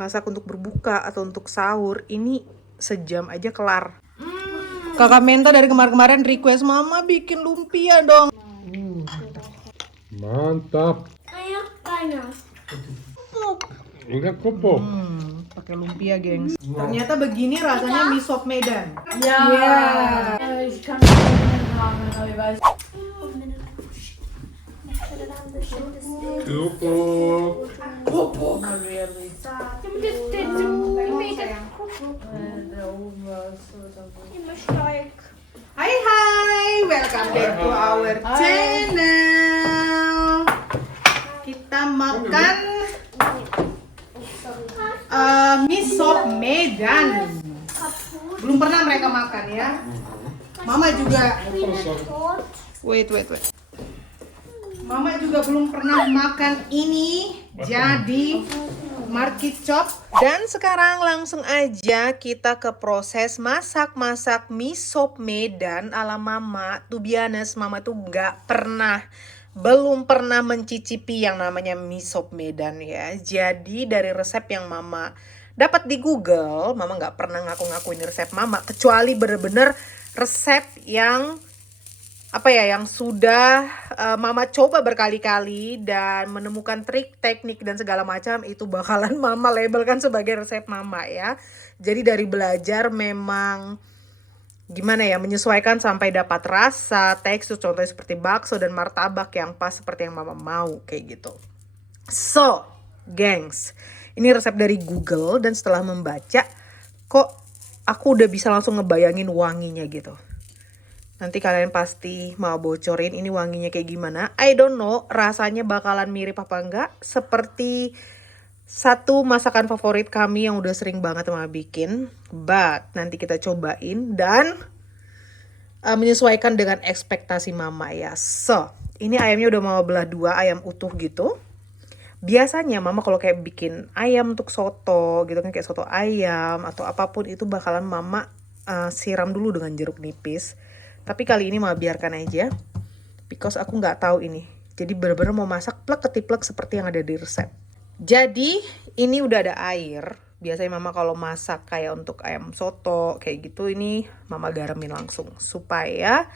masak untuk berbuka atau untuk sahur, ini sejam aja kelar. Kakak Menta dari kemarin-kemarin request mama bikin lumpia dong. Mantap. Ayo panas. Enggak kopok. Pakai lumpia, gengs. Ternyata begini rasanya mie sop Medan. Ich kann nicht haben, aber ich weiß. Kopok. Hai hai, welcome back to our channel. Kita makan mie sop Medan. Belum pernah mereka makan ya. Mama juga. Wait. Mama juga belum pernah makan ini. Jadi market chop. Dan sekarang langsung aja kita ke proses masak-masak mie sop Medan ala mama. To be honest, mama tuh belum pernah mencicipi yang namanya mie sop Medan ya. Jadi dari resep yang mama dapat di Google, mama nggak pernah ngaku-ngakuin resep mama, kecuali bener-bener resep yang yang sudah mama coba berkali-kali dan menemukan trik, teknik dan segala macam, itu bakalan mama labelkan sebagai resep mama ya. Jadi dari belajar memang menyesuaikan sampai dapat rasa, tekstur, contohnya seperti bakso dan martabak yang pas seperti yang mama mau kayak gitu. So, gengs, ini resep dari Google dan setelah membaca kok aku udah bisa langsung ngebayangin wanginya gitu. Nanti kalian pasti mau bocorin ini wanginya kayak gimana. I don't know rasanya bakalan mirip apa enggak. Seperti satu masakan favorit kami yang udah sering banget mama bikin. But nanti kita cobain dan menyesuaikan dengan ekspektasi mama ya. So, ini ayamnya udah mama belah dua, ayam utuh gitu. Biasanya mama kalau kayak bikin ayam untuk soto gitu kan, kayak soto ayam atau apapun itu bakalan mama siram dulu dengan jeruk nipis. Tapi kali ini mama biarkan aja, because aku nggak tahu ini. Jadi bener-bener mau masak plek ketiplek seperti yang ada di resep. Jadi ini udah ada air. Biasanya mama kalau masak kayak untuk ayam soto kayak gitu, ini mama garamin langsung supaya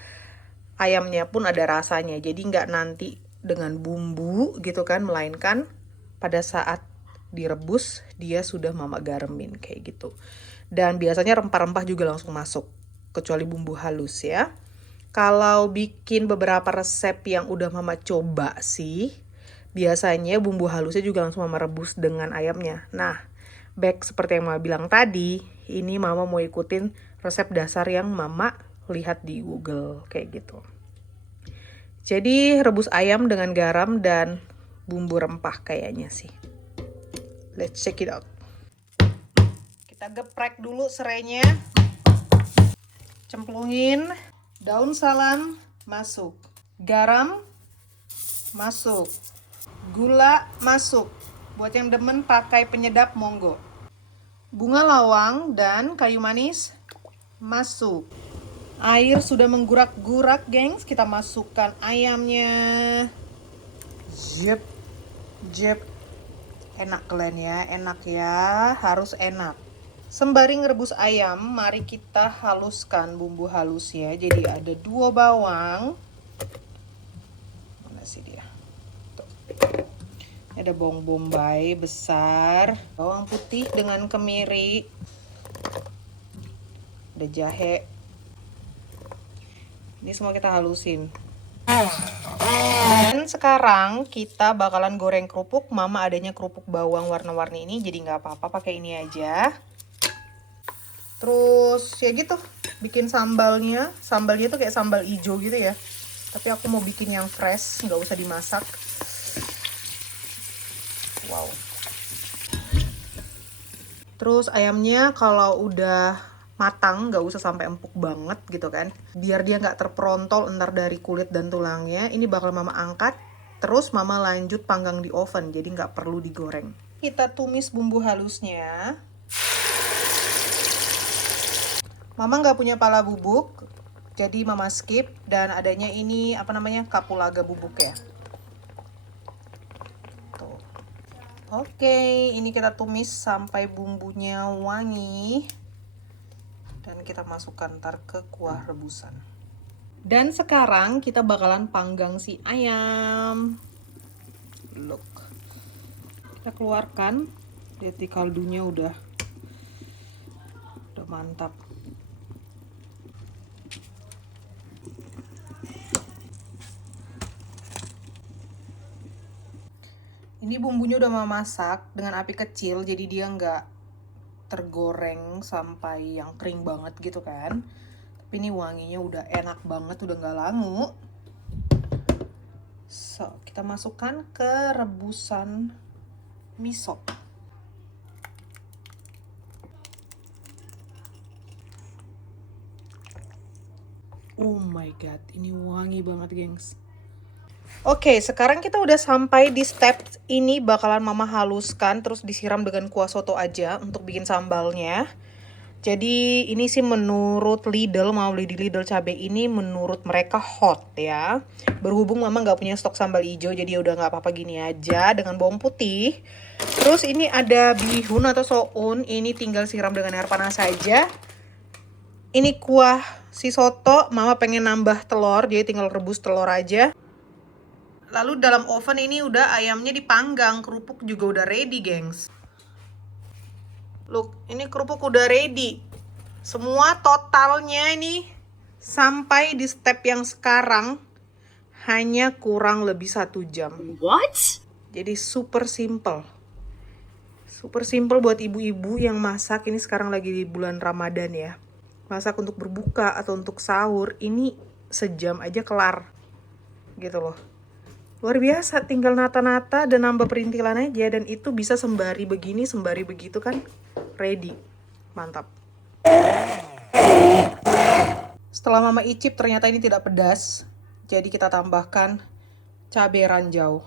ayamnya pun ada rasanya. Jadi nggak nanti dengan bumbu gitu kan, melainkan pada saat direbus dia sudah mama garamin kayak gitu. Dan biasanya rempah-rempah juga langsung masuk, kecuali bumbu halus ya. Kalau bikin beberapa resep yang udah mama coba sih, biasanya bumbu halusnya juga langsung mama rebus dengan ayamnya. Nah, back seperti yang mama bilang tadi, ini mama mau ikutin resep dasar yang mama lihat di Google kayak gitu. Jadi rebus ayam dengan garam dan bumbu rempah kayaknya sih. Let's check it out. Kita geprek dulu serainya. Cemplungin. Daun salam masuk. Garam masuk. Gula masuk. Buat yang demen pakai penyedap monggo. Bunga lawang dan kayu manis masuk. Air sudah menggurak-gurak, gengs. Kita masukkan ayamnya. Jep. Enak kalian ya, enak ya, harus enak. Sembari ngerebus ayam, mari kita haluskan bumbu halusnya. Jadi ada 2 bawang. Mana sih dia? Tuh. Ada bawang bombay besar, bawang putih dengan kemiri, ada jahe. Ini semua kita halusin. Dan sekarang kita bakalan goreng kerupuk. Mama adanya kerupuk bawang warna-warni ini, jadi nggak apa-apa pakai ini aja. Terus ya gitu, bikin sambalnya. Sambalnya tuh kayak sambal ijo gitu ya. Tapi aku mau bikin yang fresh, nggak usah dimasak. Wow. Terus ayamnya kalau udah matang, nggak usah sampai empuk banget gitu kan. Biar dia nggak terperontol entar dari kulit dan tulangnya. Ini bakal mama angkat. Terus mama lanjut panggang di oven, jadi nggak perlu digoreng. Kita tumis bumbu halusnya. Mama nggak punya pala bubuk, jadi mama skip. Dan adanya ini kapulaga bubuk ya. Tuh. Oke, ini kita tumis sampai bumbunya wangi. Dan kita masukkan ntar ke kuah rebusan. Dan sekarang kita bakalan panggang si ayam. Look. Kita keluarkan. Lihat di kaldunya udah mantap. Ini bumbunya udah mama masak dengan api kecil, jadi dia nggak tergoreng sampai yang kering banget gitu kan. Tapi ini wanginya udah enak banget, udah nggak langu. So, kita masukkan ke rebusan miso. Oh my god, ini wangi banget, gengs. Oke, sekarang kita udah sampai di step ini, bakalan mama haluskan terus disiram dengan kuah soto aja untuk bikin sambalnya. Jadi ini sih menurut Lidl, mau beli di Lidl cabai ini menurut mereka hot ya. Berhubung mama nggak punya stok sambal hijau, jadi udah nggak apa-apa gini aja dengan bawang putih. Terus ini ada bihun atau soun, ini tinggal siram dengan air panas saja. Ini kuah si soto, mama pengen nambah telur, jadi tinggal rebus telur aja. Lalu dalam oven ini udah ayamnya dipanggang, kerupuk juga udah ready, gengs. Look, ini kerupuk udah ready. Semua totalnya ini sampai di step yang sekarang hanya kurang lebih 1 jam. What? Jadi super simple. Super simple buat ibu-ibu yang masak. Ini sekarang lagi di bulan Ramadan ya. Masak untuk berbuka atau untuk sahur, ini sejam aja kelar. Gitu loh. Luar biasa, tinggal nata-nata dan nambah perintilan aja. Dan itu bisa sembari begini, sembari begitu kan. Ready. Mantap. Setelah mama icip ternyata ini tidak pedas. Jadi kita tambahkan cabai ranjau.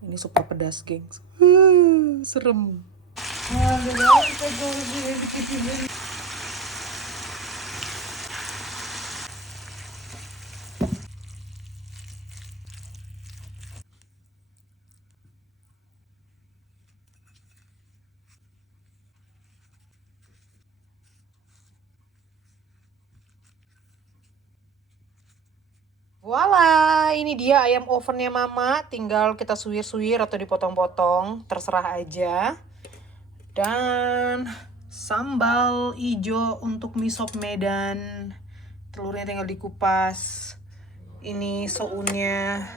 Ini super pedas, gengs. Serem. Voila, ini dia ayam ovennya mama. Tinggal kita suwir-suwir atau dipotong-potong, terserah aja. Dan sambal hijau untuk mie sop Medan. Telurnya tinggal dikupas. Ini sounnya.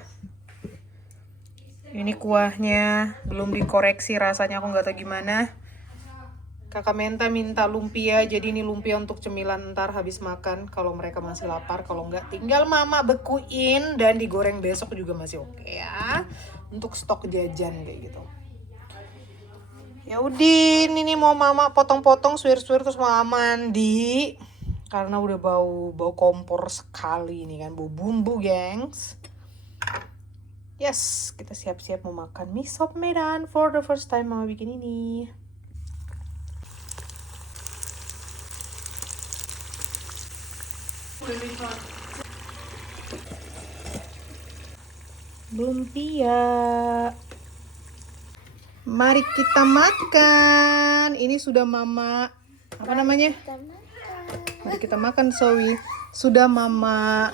Ini kuahnya, belum dikoreksi rasanya, aku nggak tahu gimana. Kakak Menta minta lumpia, jadi ini lumpia untuk cemilan ntar habis makan kalau mereka masih lapar. Kalau enggak tinggal mama bekuin dan digoreng besok juga masih oke ya. Untuk stok jajan kayak gitu. Ya udin, ini mau mama potong-potong suwir-suwir terus mama mandi. Karena udah bau kompor sekali ini kan, bau bumbu, gengs. Yes, kita siap-siap mau makan mie sop Medan for the first time mama bikin ini. Lumpia. Mari kita makan. Ini sudah mama, apa namanya? Mari kita makan, Zoe. Sudah mama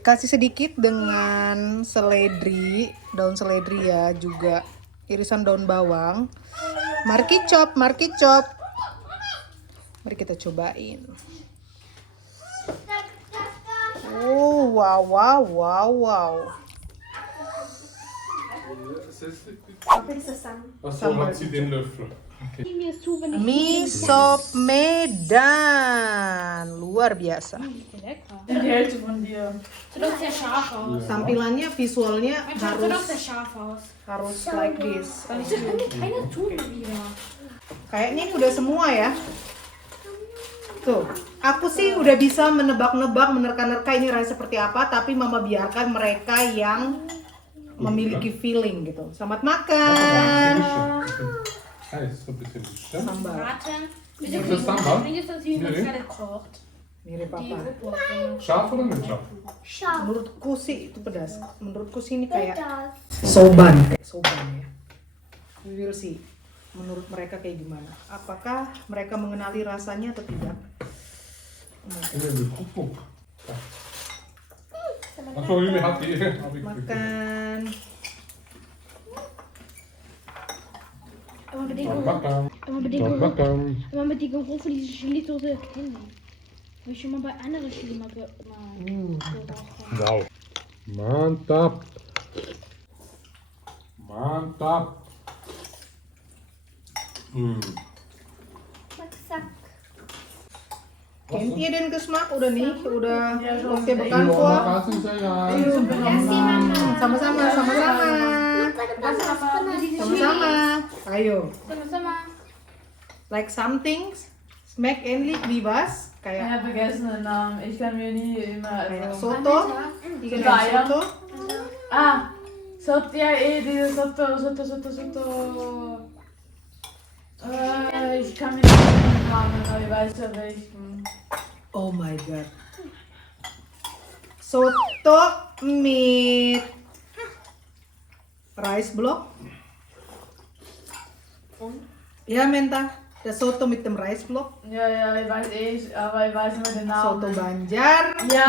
kasih sedikit dengan seledri, daun seledri ya, juga irisan daun bawang. Mari kicop. Mari kita cobain. Oh, wow. Achso, hat sie den Löffel. Mie sop Medan. Luar biasa. Die Hälfte von dir. Sieht doch sehr scharf aus. Tampilannya, visualnya Sieht doch sehr scharf aus. harus like this. Wieso kann mir keiner tun wieder? Kayaknya ini udah semua ya. Tuh, aku sih udah bisa menebak-nebak, menerka-nerka ini rasa seperti apa, tapi mama biarkan mereka yang memiliki feeling gitu. Selamat makan. Heiß, so ein bisschen bestimmt. Sambal. Braten. Ist das Sambal? Wie ist das hier gerade kocht? Mirip Die apa? Wurst. Scharf oder nicht scharf? Menurutku sih itu pedas. Menurutku sih ini kayak soban. Kayak soban ya. We will see. Menurut mereka kayak gimana? Apakah mereka mengenali rasanya atau tidak? Ini de koekboek. Voor jullie had die. Makan. Makan. Immer mit die Geruch von dieser Chili-Soße kennen. Habe ich schon mal bei anderen Chili mal geraucht. Nou. Mantap. Mantap. Kennt ihr den Geschmack oder nicht? Udah oke Iya, bekan vor? makasih sayang. Kasih mama. Sama-sama, sama-sama. Sama-sama. Ayo. Sama-sama. Like something, smack and lick, wie was? Ich Kayak habe vergessen den Namen. Ich kann mir nie immer. kayak Also. soto. Ikan Bayam. ayam soto. Soto, ja, dieses Soto. Ich kann mir nicht den Namen, aber ich weiß ja welchen. Oh my god. Soto mit rice block. Ja, Menta. Das Soto mit dem Rice block. Ja, ich weiß aber ich weiß immer den Namen. Soto Banjar. Ja.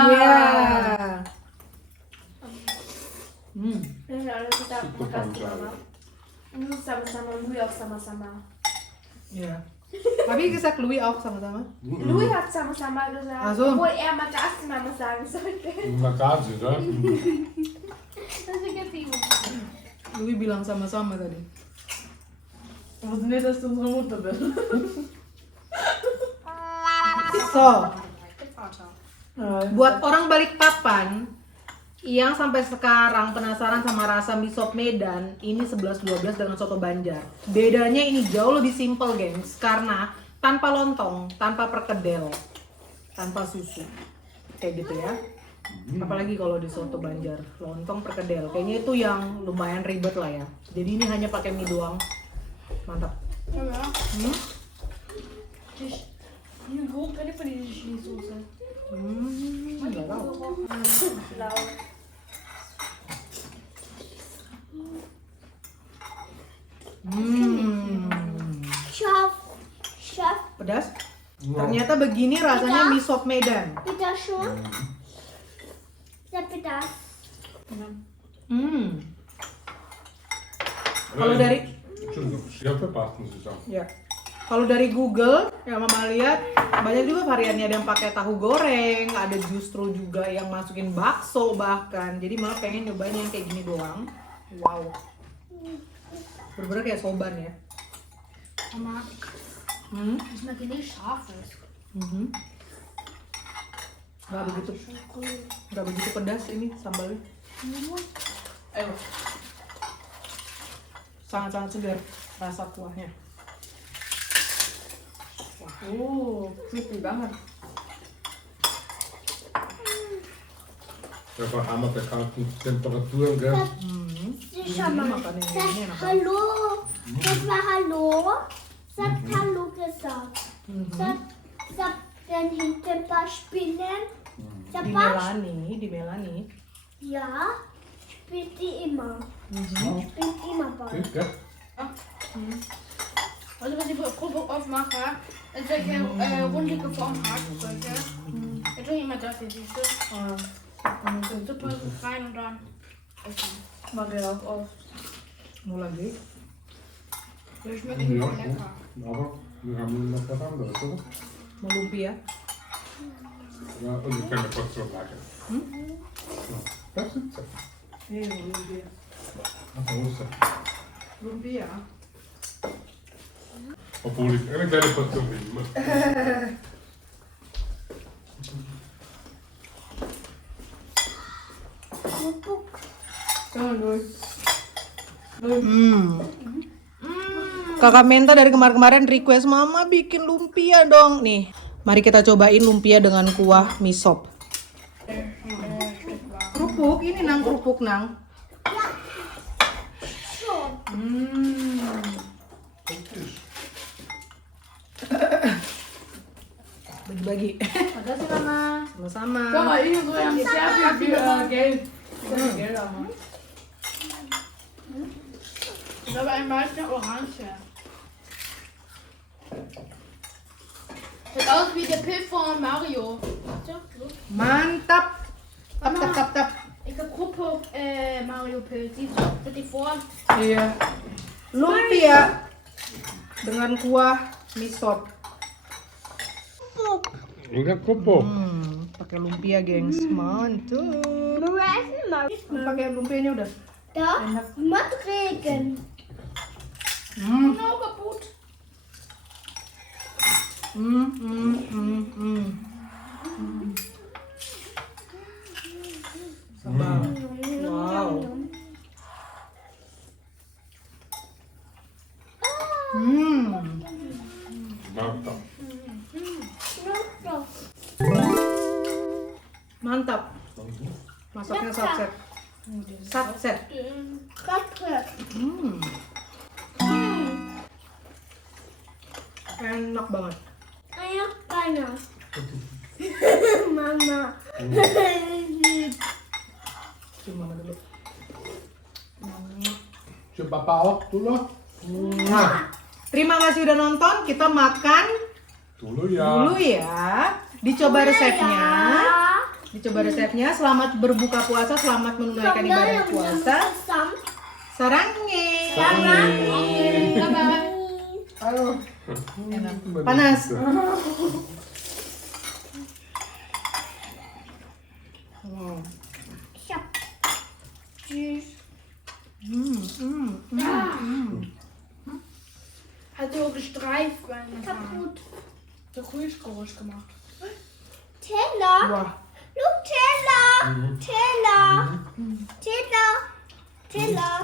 Super Banjar. Sama-sama, Louis auch sama-sama. Ja. Habe ich gesagt, Louis auch sama-sama? Louis hat sama-sama gesagt, Ach so. obwohl er Magazin-Mama sagen sollte. Makasih, hè? Das ist jetzt Louis bilang sama-sama tadi. Ich wusste nicht, dass du unsere Mutter bist. So, buat orang Balikpapan yang sampai sekarang penasaran sama rasa mie sop Medan, ini 11-12 dengan soto Banjar. Bedanya ini jauh lebih simple, gengs, karena tanpa lontong, tanpa perkedel, tanpa susu. Kayak gitu ya. Apalagi kalau di soto Banjar, lontong perkedel. Kayaknya itu yang lumayan ribet lah ya. Jadi ini hanya pakai mie doang. Mantap. Die Geruch kenne ich von dieser Chili-Soße. Nggak tahu. Laut. Chef, Pedas? Ternyata begini rasanya mie sop Medan. bitte schon. Bitte das. Kalau dari Entschuldigung, scherpe past muss ich sagen. ya, kalau dari Google yang Mama lihat banyak juga variannya, ada yang pakai tahu goreng, ada justru juga yang masukin bakso bahkan. Jadi Mama pengen nyobain yang kayak gini doang. Wow, bener-bener kayak soban ya. Mama, das schmeckt nicht scharf ist. Nggak begitu pedas ini sambalnya. Ayo. Sangat-sangat segar rasa kuahnya. Crispy banget. We hebben aan met de koude temperaturen, gell? Sicher mal. makan ini enak banget. Hallo. Das war Hallo. Sagt Hallo gesagt. Sagt dann hinten ein paar Spinnen. Di Melani. Ja, spielt die immer. Spielt immer Ball. Dit, hè? Also wenn ich Probe aufmache, in welche rundige Form hat, solche. Jetzt tue ich immer das hier, siehst du? Suppe rein und dann essen. Mag ich auch oft. Mau lagi? Das schmeckt nicht Ja, so lecker. aber wir haben noch was anderes, oder? Mau lumpia? Ja, und ich kann eine Portion machen. Ja, das ist es. Lumpia. Ach, wo ist er? Lumpia. Obwohl ich eine kleine Portion nehme. Kakak Menta dari kemarin-kemarin request Mama bikin lumpia dong. Nih, mari kita cobain lumpia dengan kuah mie sop. Kerupuk, ini Nang, kerupuk Nang. Bagi-bagi. Makasih Mama. Sama-sama. Guck mal, ich so haben sehr viel Geld. Sehr viel Geld haben. Aber ein weißer Orange. Sieht aus wie der Pilz von Mario. Warte, so. Mantap. Tap tap tap tap. Ich habe Gruppe Mario Pilz. Siehst du? Seht ihr vor? Iya. Lumpia dengan kuah mie sop. Udah kupu. Pakai lumpia, gengs. Mantap. Bereisen mag. Pakai lumpianya udah. Da, mit Regen. Genau kaputt. Sambal. Wow. Mantap. Mantap. Masaknya satset. Satset. Kappe. Enak banget. Ayak panas. Mama. Cium mama dulu. Coba paok dulu. Nah, terima kasih udah nonton. Kita makan Dulu ya. dulu ya. Dicoba resepnya. Dicoba resepnya. Selamat berbuka puasa, selamat menunaikan ibadah puasa. Sarangnya. Bye bye. Aduh, panas. Tschüss. Hat so gestreift, weil das Kaputt. so Geräusch gemacht. Teller. Wah, Look, Teller. Teller. Teller. Teller.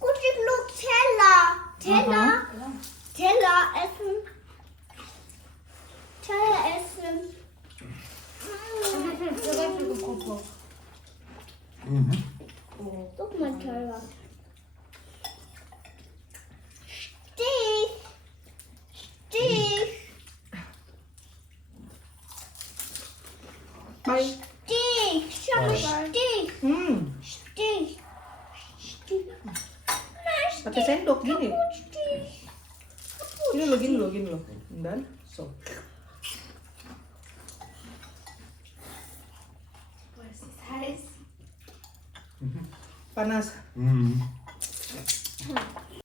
Gut, look, Teller. Teller. Teller essen. Teller essen. Guck mal, Teller. Stich. Stich. bye. Stich. Schau mal, Stich. Stich. Stich. Nein, Pakai sendok gini. Stich. Gini loh, gini loh, gini loh. Dan so. Was ist heiß? Panas. Mhm.